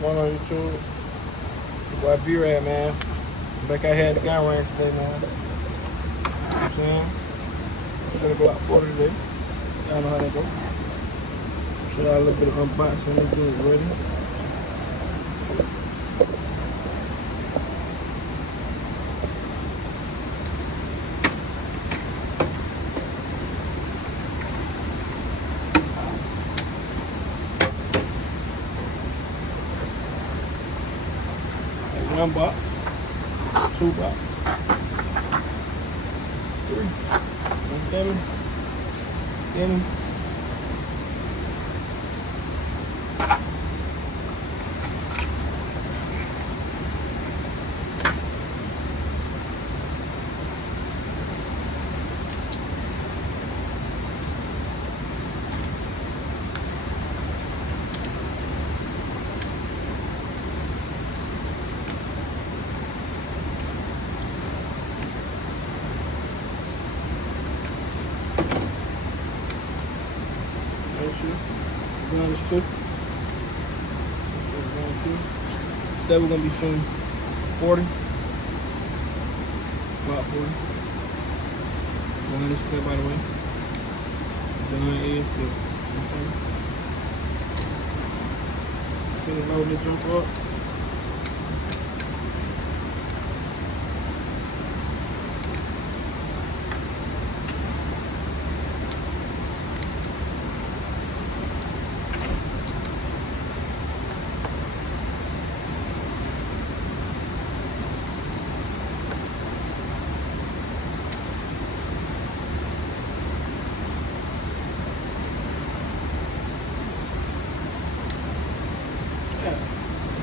One on YouTube. Boy, B-Rad, man. Back out here at the gun range today, man. You know what I'm saying? Should have go out 40 today. Y'all know how that go. Should have a little bit of unboxing and get it ready. One box, two box, three. Then. Good. Today we're gonna be shooting 40, about 40. Gun is clear, by the way. Gun is good. Finish loading this jump up.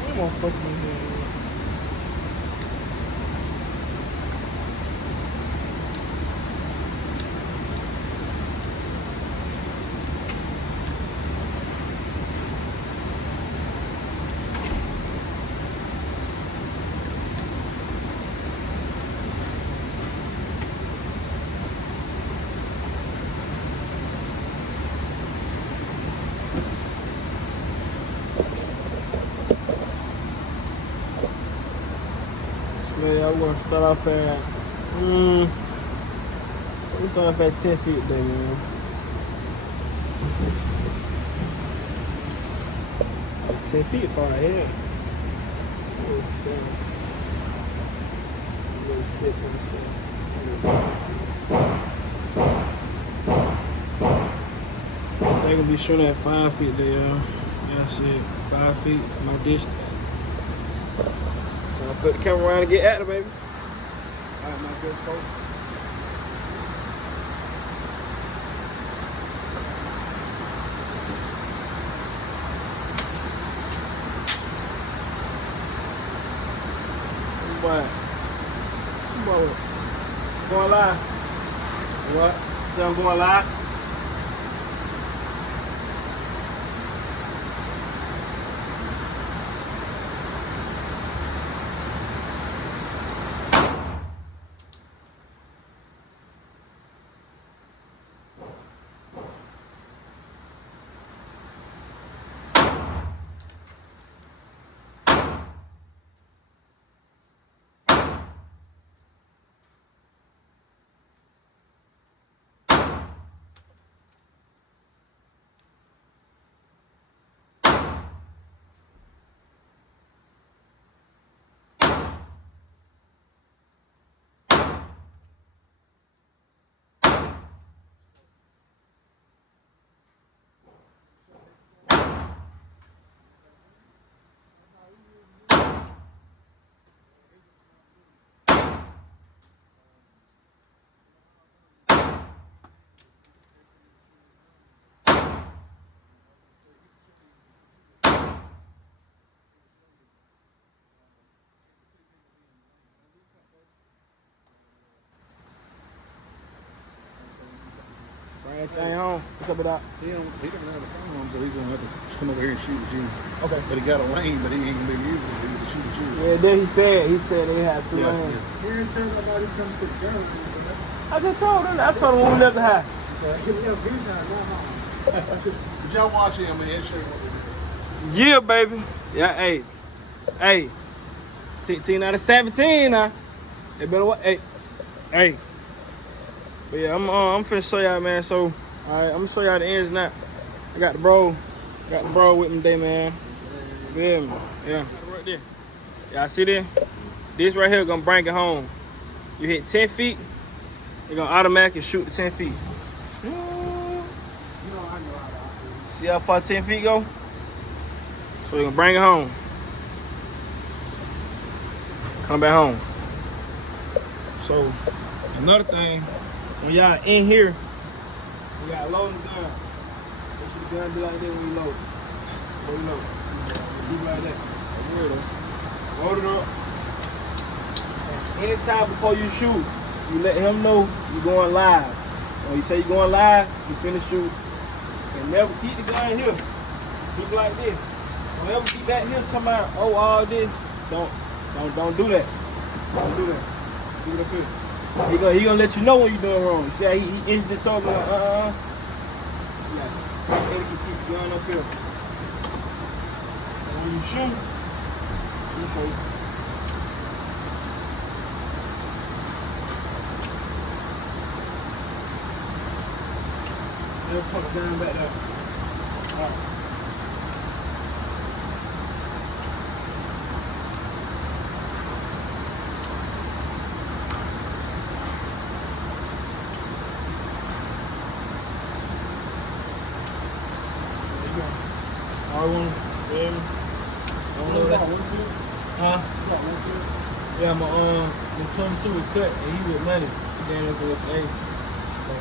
I'm gonna fuck my head. Yeah, we're gonna start off at 10 feet today, man. 10 feet far ahead. They're gonna be shooting at 5 feet there, y'all. That's it. 5 feet, my distance. Time to flip the camera around and get at it, baby. Alright, my good folks. What? Going live. What? So I'm going live? Bring that thing home. What's up with that? He don't have a phone, so he's gonna have to come over here and shoot with you. Okay. But he got a lane, but he ain't gonna be able to shoot with you. Yeah, then he said they had two lanes. He didn't tell nobody come to the gun. I just told him. I told him when we left the house. He left his house, not mine. Did y'all watch him and he'll show you what we do? Yeah, baby. Yeah, hey, 16 out of 17 now. They better what? Hey. But yeah, I'm finna show y'all, man. So, all right, I'm gonna show y'all the ins now. I got the bro with me today, man. Feel me? Yeah. So right there. Y'all see this? This right here gonna bring it home. You hit 10 feet, you're gonna automatically shoot the 10 feet. See how far 10 feet go? So you're gonna bring it home. Come back home. So another thing, when y'all in here, you gotta load the gun. Make sure the gun be like that when you load. When you load. Do like that. Load it up. And anytime before you shoot, you let him know you're going live. When you say you're going live, you finish shoot. And never keep the gun here. Keep it like this. Don't ever keep that here talking about, oh, all this. Don't do that. Don't do that. Do it up here. He gonna let you know when you're doing wrong. See how he instantly talking like, Yeah. You can keep the gun up here. And when you shoot, let me show you. Just put it down back there. All right. R1, huh? Yeah, my 22 was cut and he was money. He gave us with A. So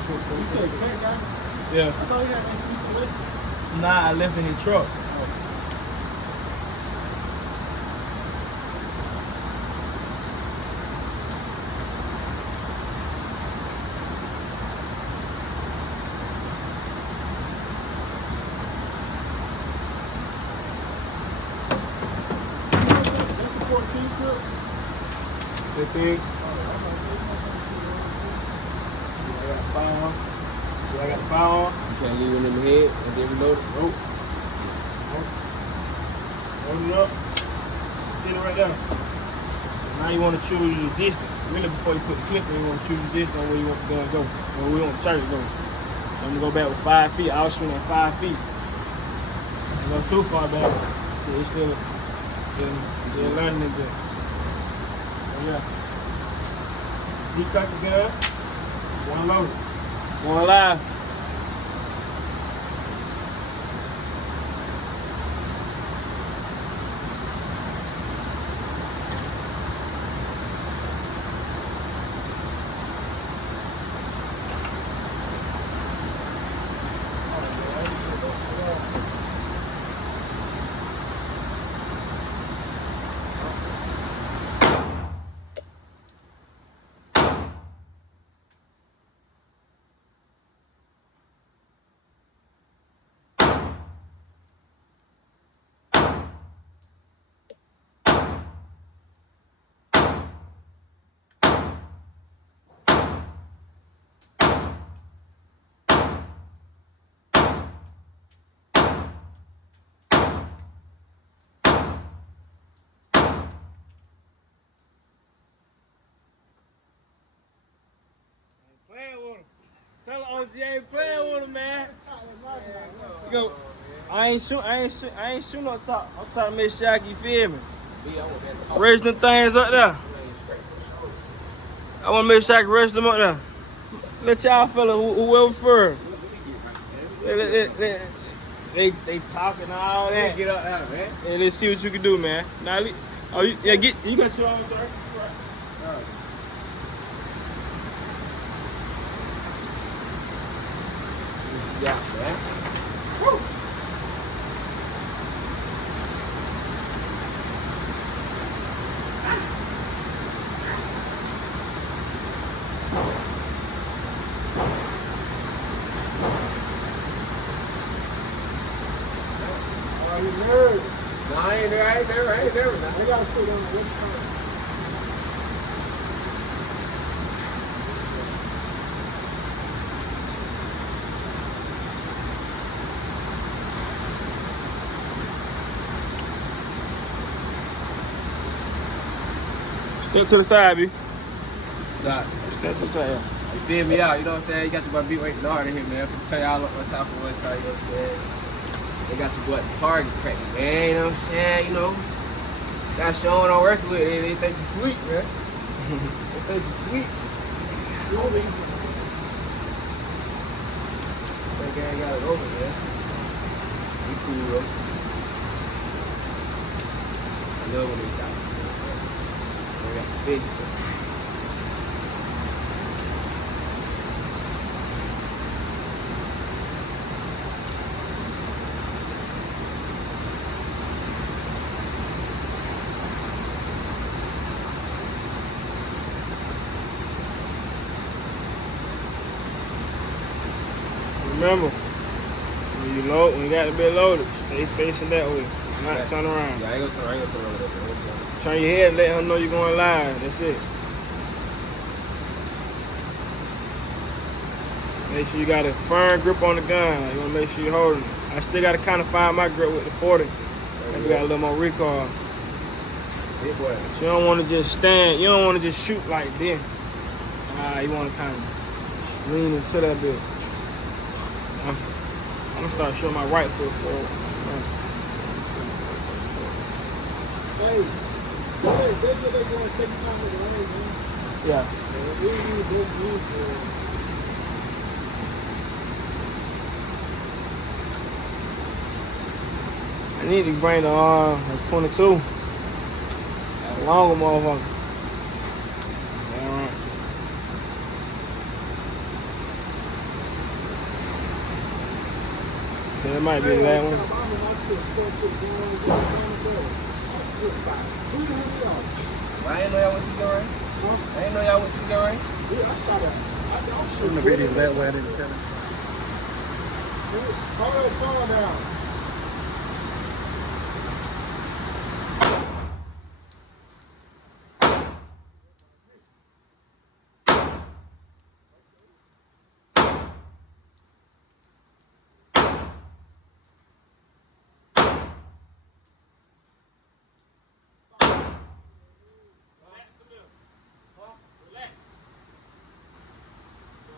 You said cut guy? yeah. I thought he had that sweet list. Nah, I left in his truck. That's a 14 clip. 15. I got the fire on. You can't leave it in the head and then reload it. Nope. Hold it up. Sit it right there. Now you want to choose your distance. Really, before you put the clip in, you want to choose your distance on where you want the gun to go, or where you want the target to go. So I'm gonna go back with 5 feet. I was shooting at 5 feet. I go too far back. See, it's still learning it there. So yeah. You cut the gun. One loaded. One live. Playing with him. Tell OG ain't playing with him, man. You go. I ain't shooting no top. I'm trying to make sure you feel me. Raise them things up there. I want to make sure I can raise them up there. Let y'all fella whoever first. They talking all that. Get up there, man. And let's see what you can do, man. Now, you got your own turn. Yeah, man. Woo! Are you nerd? No, I ain't never. I gotta put on what's called. Step to the side, B. Nah, Step to the side. you feel me out, you know what I'm saying? You got your boy B waiting hard in here, man. I'm tell y'all up on top of one time, you know what I'm saying? They got your boy at the Target cracking, man, you know what I'm saying? You know, got showing on working with it, they think you sweet, man. They think you sweet. Slowly. That guy got it over, man. He cool, bro. I love when they got it, you know what I'm saying? They got the big stuff. Remember, when you got the bit loaded, stay facing that way. Not turn around. Yeah, I ain't gonna turn around with that. Turn your head and let him know you're going live. That's it. Make sure you got a firm grip on the gun. You wanna make sure you're holding it. I still gotta kind of find my grip with the 40. Maybe got a little more recoil. Big boy. So you don't wanna just stand, you don't wanna just shoot like this. You wanna kind of lean into that bit. I'm gonna start showing my right foot forward. Hey, they get that going second time in the lane, man. Yeah. We need to move, I need to bring the 22. A longer motherfucker. Yeah, right. So that might be the last one. I didn't know y'all went to the right. I didn't know y'all went to the right. Yeah, I saw that. I said, I'm sure. Shooting the video that way, I didn't tell him. Calm that phone down.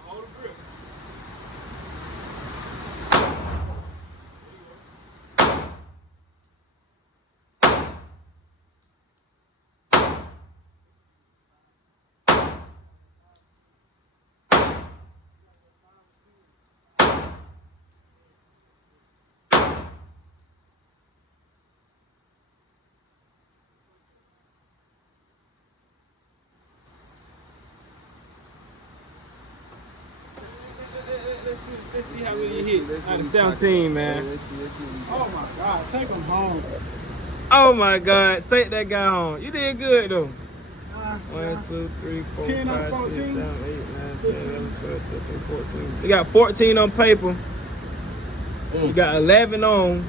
Hold the grip. Let's see how many you hit. Out of 17, man. Oh my God, take him home. Oh my God, take that guy home. You did good though. 1, Nah. 2, 3, 4, 10 on 5, 6, 14. 7, 8, 9, 10, 11, 12, 13, 14. You got 14 on paper. You got 11 on.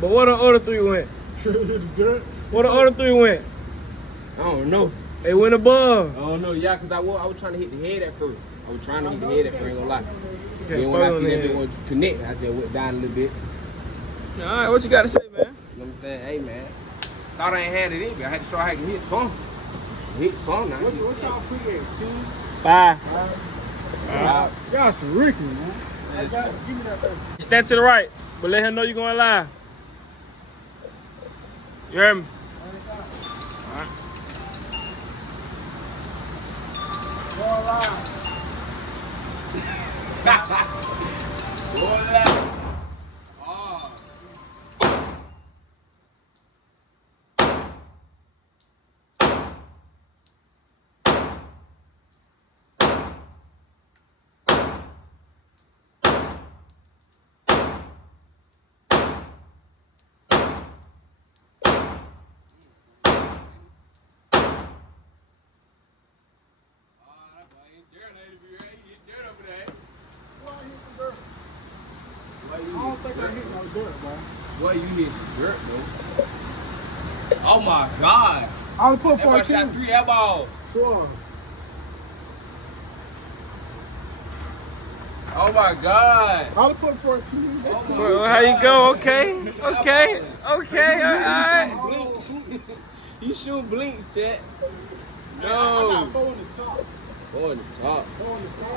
But what the other 3 went? What the other 3 went? I don't know. They went above. I don't know. Yeah, because I was trying to hit the head at first. I was trying to hit the head at first, ain't gonna lie. Okay, Then when I focus see on that the bit want to connect, I just went down a little bit. All right, what you got to say, man? You know what I'm saying? Hey, man. Thought I ain't had it in, but I had to try how to hit some. Hit some now. What y'all put at 10? 5. Y'all some Ricky, man. Yes, Give me that baby. Stand to the right, but let him know you're going live. You heard me? All right. Go live. Oh. I don't think I hit no dirt, bro. Swear you hit some dirt, bro. Oh my God. I only put That boy shot 14. 3 air balls. Swear. Oh my God. I only put 14. Oh my Well, God. how you go? Okay, okay, okay, all right. Blinks. You shoot blinks, chat. I No. got 4 in the top. 4 in the top. 4 in the top.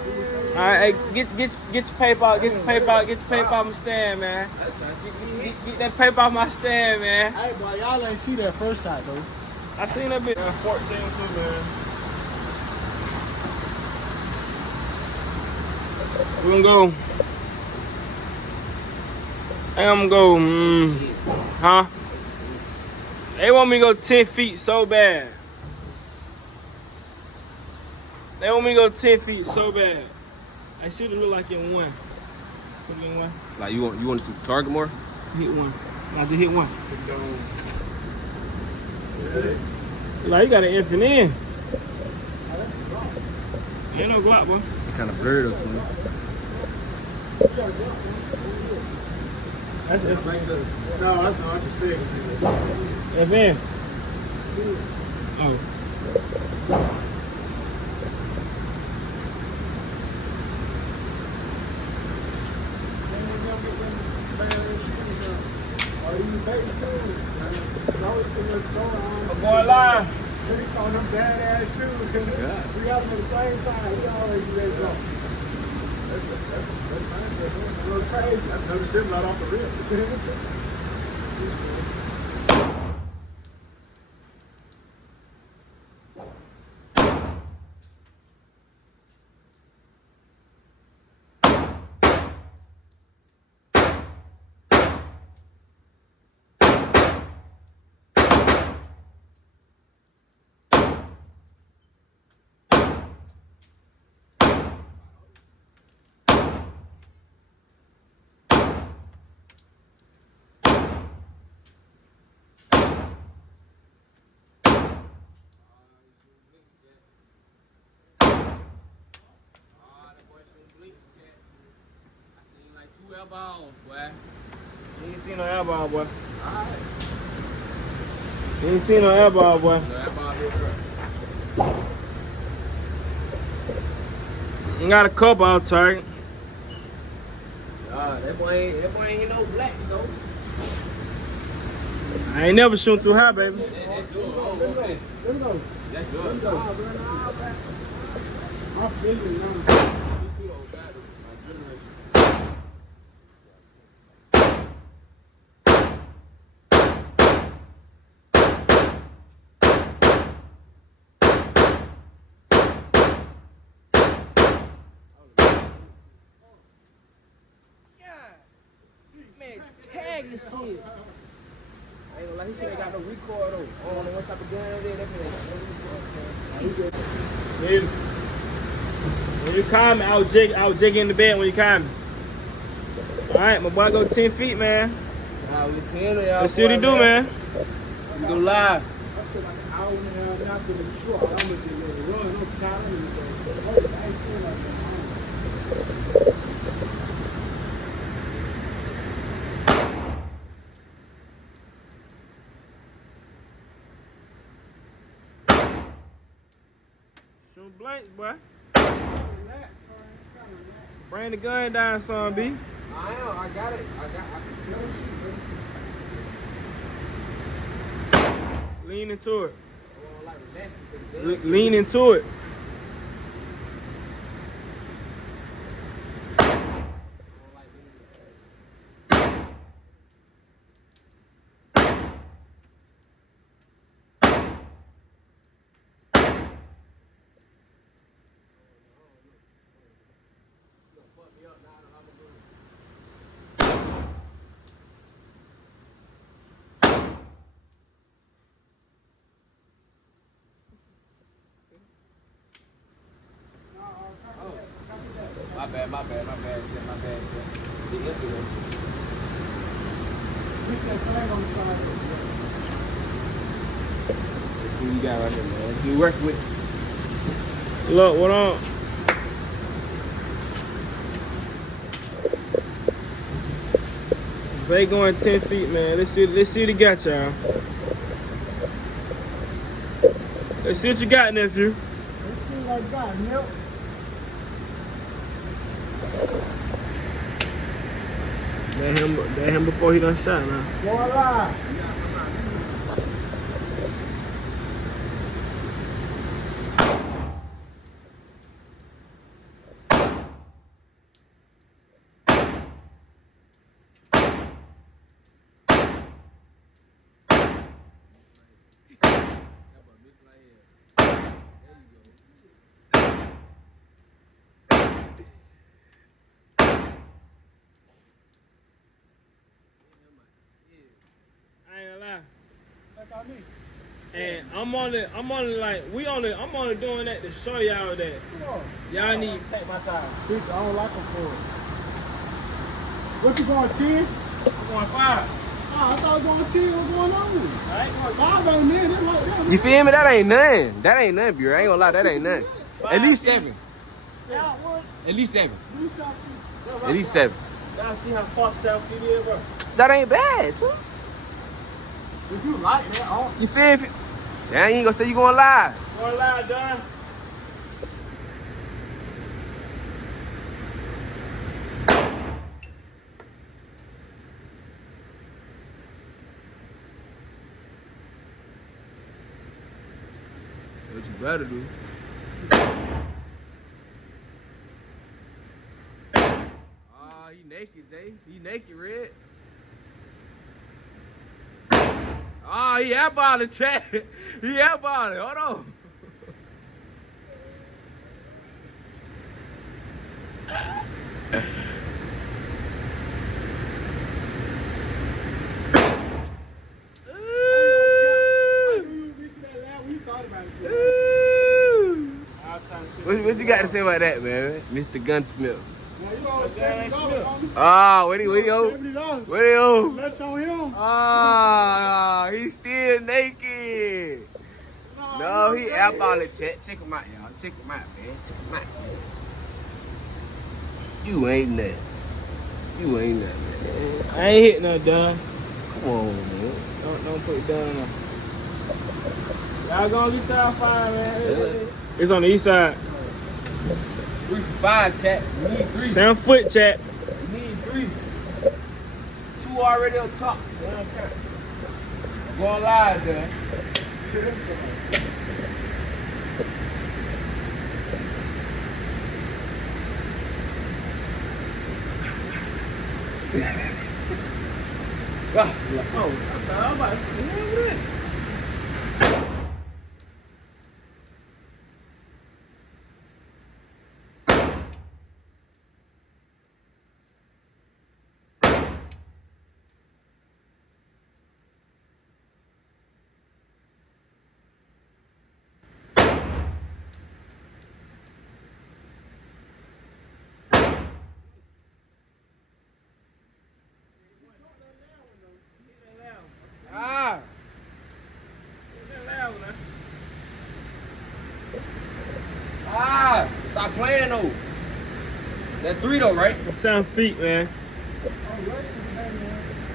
All right, hey, get your paper out. Get your paper out. Get your paper off my stand, man. That's trying to keep me hit. Get that paper off my stand, man. Hey, boy, y'all ain't see that first shot, though. I seen that bitch. 14 too, man. We're gonna go. I'm gonna go. Huh? They want me to go 10 feet so bad. They want me to go 10 feet so bad. I should have looked like in one. Put it in one. Like you want to see the target more? Hit one. I just hit one. Like you got an infinite in. Oh, that's a Glock. Ain't no Glock, boy. It kind of blurred up to me. You got a Glock, man. That's infinite. No, that's a second. FN. See? Oh. I'm going live. He called them badass shoes. We got them at the same time. We always do that jump. That's a little crazy. I've noticed him right off the rip. Air ball, boy. You ain't seen no air ball, boy. Alright. You ain't seen no air ball, boy. No air ball here, bro. You got a couple out target. That boy ain't hit no black, though. I ain't never shooting too high, baby. That's yours. Let me go. That's yours. I'm feeling now. Me too, though, bad, though. My generation. Man, tag this shit. I ain't gonna lie, he should have got no recoil, though. I don't know what type of gun it is. That When you call me, I'll jig in the bed when you call me. Alright, my boy go 10 feet, man. Nah, we 10 of y'all. Let's see what he do, man. We go live. I took like an hour and a half nap in the truck. I'm gonna just let it run. No time. I ain't feeling like that. Shoot blanks, boy. Relax, Bring the gun down, son, B. I am. I got it. I can see no shit. Lean into it. I don't like relaxing to the gun. Lean into it. My bad, shit. The empty one. Push that flag on the side. Let's see what you got right here, man. You work with. Look, what on? They going 10 feet, man. Let's see what he got, y'all. Let's see what you got, nephew. It seems like God, milk. That him before he done shot, man. Go alive. out me. And I'm only doing that to show y'all that Sure. y'all need to take my time. 50, I don't like them for it. What you going, 10? I'm going 5. Oh, I thought going 10 was going on. I ain't going 5 ain't nothing. That's like that. You feel me? That ain't nothing. That ain't nothing, bro. I ain't gonna lie, that ain't nothing. At least 7. At least 7. At least 7. Y'all see how far South Feet is, bro? That ain't bad, too. If you like that, oh, You feel me? Yeah, you ain't gonna say you gonna lie. Going live, done. What you better do? Ah, he naked, Jay. He naked, Red. Ah, he out it, chat. He out it. Hold on. What you got to say about that, man? Mr. Gunsmith. Ah, what he on? $70. What he on? Lunch on him. Ah, he's still naked. No, he out it, chat. Check him out, y'all. Check him out, man. Check him out. You ain't that. You ain't that, man. I ain't hitting no done. Come on, man. Don't put it down on. Y'all gonna get top 5, man. Shut up. It's on the east side. 3 for 5, chat. We need 3. 7 foot, chat. We need 3. 2 already on top. Going live, there. Oh, I thought I was about to Ah. Ah. Stop playing, though. That 3, though, right? 7 feet, man.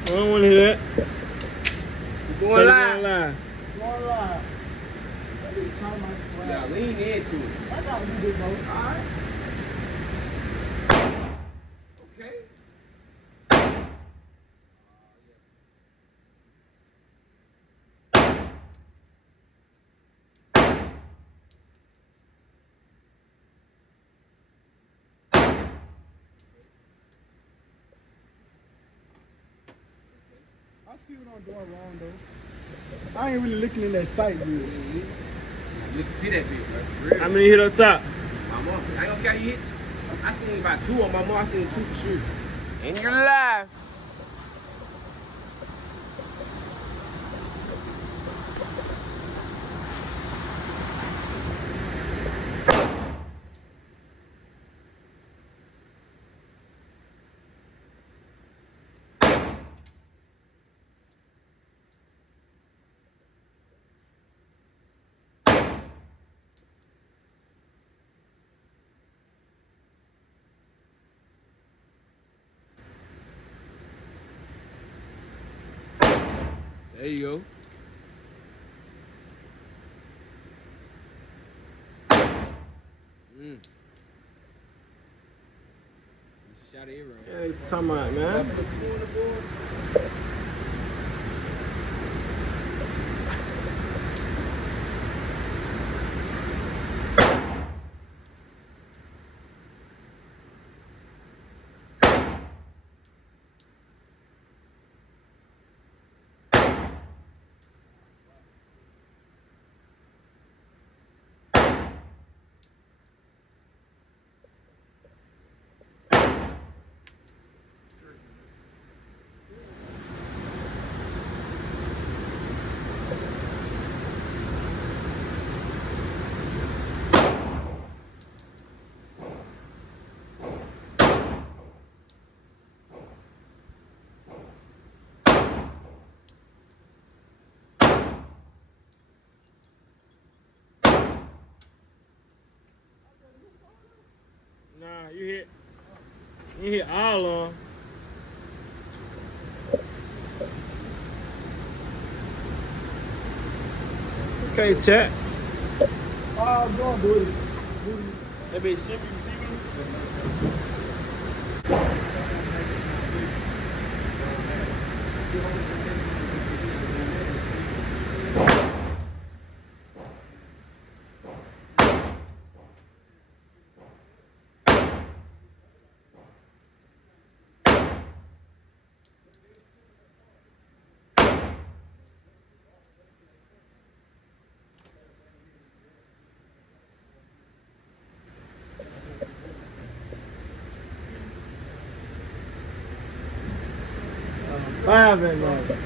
I don't want to hear that. You going live. Going live. Going live. Every time I swear. Yeah, lean into it. I got to do this, bro. All right. Okay. I see what I'm doing wrong, though. I ain't really looking in that sight view. Look, see that bit, bro. For real. How many hit up top? My mom, I ain't gonna count you hit. I seen about 2 on my mom. I seen 2 for sure. In your life. There you go. It's a shot of arrow. Hey, talking about, man. Put 2 on the board. You hit all of them. Okay, chat. I'm going, booty. That bitch ship you see me? Five in there.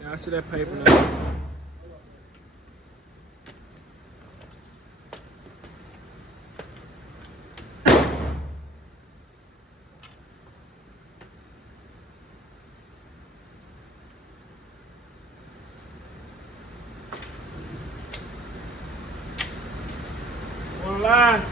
Yeah, I see that paper now. One line.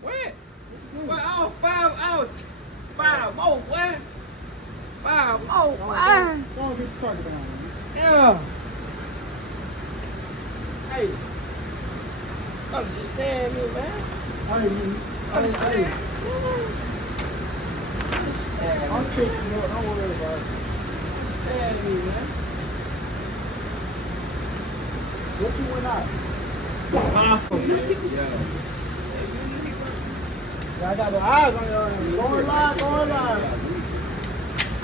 What? Well, oh, 5 out. 5 more, what? 5 more, what? Don't get your target on. Yeah. Hey. Understand me, man. Hey, I'm catching up. Don't worry about it. Understand me, man. What you went out? Yeah, I got the eyes on your ass. Going live, going live.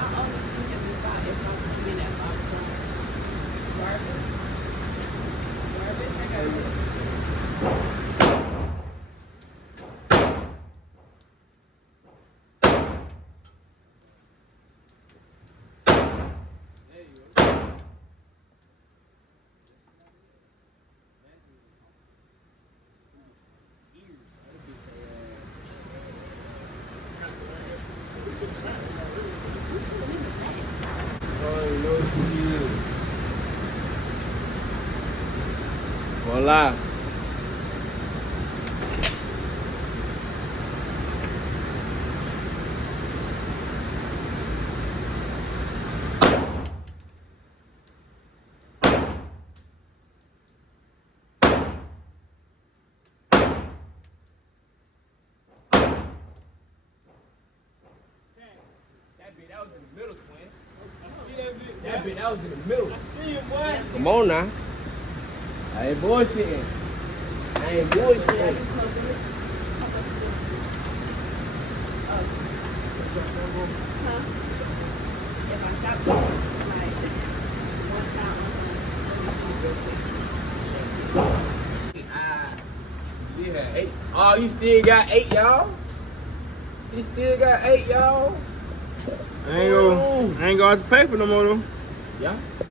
I always think about if I'm coming at 5 o'clock. Garbage, I got it. Voila. That was in the middle, twin. I see that bitch. That was in the middle. I see him, boy. Come on now. I ain't bullshitting. I ain't bullshitting. If I shop, like, one time or something, You had 8. Oh, you still got 8, y'all? You still got 8, y'all? I ain't gonna have the paper no more, though. Yeah.